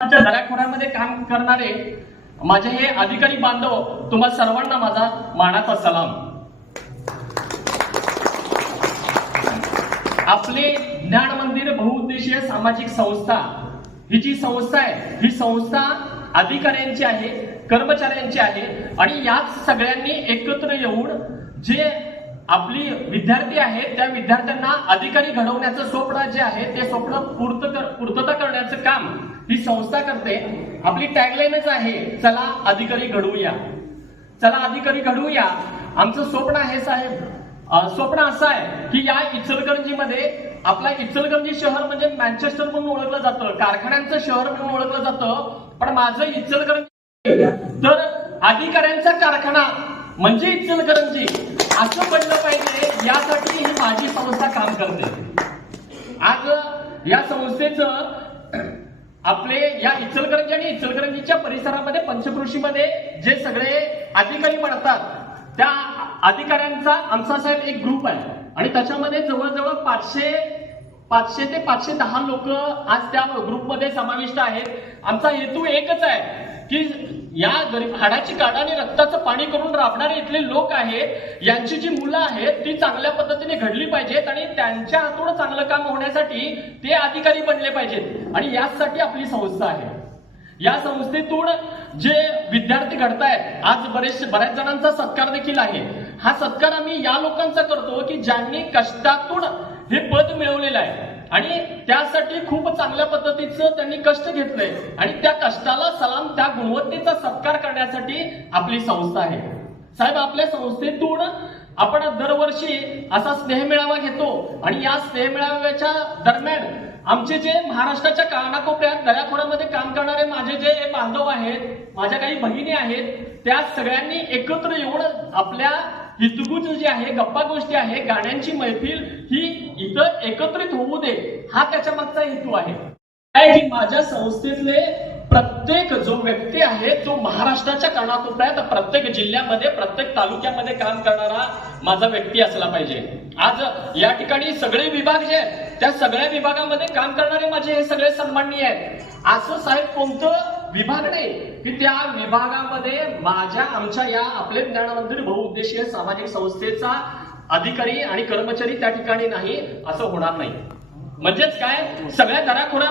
आमच्या काम करणारे माझे हे अधिकारी बांधव तुम्हा सर्वांना माझा मानाचा सलाम. आपले ज्ञान मंदिर बहुउद्देशीय सामाजिक संस्था ही जी संस्था आहे ही संस्था अधिकाऱ्यांची आहे कर्मचाऱ्यांची आहे आणि याच सगळ्यांनी एकत्र येऊन जे आपली विद्यार्थी आहेत त्या विद्यार्थ्यांना अधिकारी घडवण्याचं स्वप्न जे आहे ते स्वप्न पूर्त कर पूर्तता करण्याचं काम ही संस्था करते. आपली टॅगलाईनच आहे चला अधिकारी घडवूया. चला अधिकारी घडवूया. आमचं स्वप्न आहे साहेब. स्वप्न असं आहे की या इचलकरंजीमध्ये आपला इचलकरंजी शहर म्हणजे मँचेस्टर म्हणून ओळखलं जातं कारखान्यांचं शहर म्हणून ओळखलं जातं पण माझं इचलकरंजी तर अधिकाऱ्यांचा कारखाना म्हणजे इचलकरंजी असं म्हणलं पाहिजे यासाठी ही माझी संस्था काम करते. आज या संस्थेचं आपले या इचलकरंजी आणि इचलकरंजीच्या परिसरामध्ये पंचकृषीमध्ये जे सगळे अधिकारी पडतात त्या अधिकाऱ्यांचा आमचा साहेब एक ग्रुप आहे. आणि त्याच्यामध्ये जवळजवळ पाचशे पाचशे ते पाचशे दहा लोक आज त्या ग्रुपमध्ये समाविष्ट आहेत. आमचा हेतू एकच आहे की या गरीब हाडाची गाडाने रक्ताचं पाणी करून राबणारे इथले लोक आहेत यांची जी मुलं आहेत ती चांगल्या पद्धतीने घडली पाहिजेत आणि त्यांच्या हातून चांगलं काम होण्यासाठी ते अधिकारी बनले पाहिजेत. आणि यासाठी आपली संस्था आहे. या संस्थेतून जे विद्यार्थी घडतायत आज बरेच बऱ्याच जणांचा सत्कार देखील आहे. हा सत्कार आम्ही या लोकांचा करतो की ज्यांनी कष्टातून हे पद मिळवलेलं आहे. आणि त्यासाठी खूप चांगल्या पद्धतीचं त्यांनी कष्ट घेतलंय. आणि त्या कष्टाला सलाम त्या गुणवत्तेचा सत्कार करण्यासाठी आपली संस्था आहे. साहेब आपल्या संस्थेतून आपण दरवर्षी असा स्नेहमेळावा घेतो आणि या स्नेहमेळाव्याच्या दरम्यान आमचे जे महाराष्ट्राच्या कानाकोपऱ्यात दयाखोऱ्यामध्ये काम करणारे माझे जे बांधव आहेत माझ्या काही बहिणी आहेत त्या सगळ्यांनी एकत्र येऊन आपल्या हितगुज जे आहे गप्पा गोष्टी आहे गाण्यांची मैफिल ही एकत्रित होऊ दे हा त्याच्या मागचा हेतू आहे. काय की माझ्या संस्थेतले प्रत्येक जो व्यक्ती आहे तो महाराष्ट्राच्या कानाकोपऱ्यात प्रत्येक जिल्ह्यामध्ये प्रत्येक तालुक्यामध्ये काम करणारा माझा व्यक्ती असला पाहिजे. आज या ठिकाणी सगळे विभाग जे आहेत त्या सगळ्या विभागामध्ये काम करणारे माझे हे सगळे सन्माननीय आहेत. असं साहेब कोणतं विभाग नाही की त्या विभागामध्ये माझ्या आमच्या या आपले ज्ञानमंदिर बहुउद्देशीय सामाजिक संस्थेचा अधिकारी आणि कर्मचारी त्या ठिकाणी नाही असं होणार नाही. म्हणजेच काय? सगळ्या दराखोरा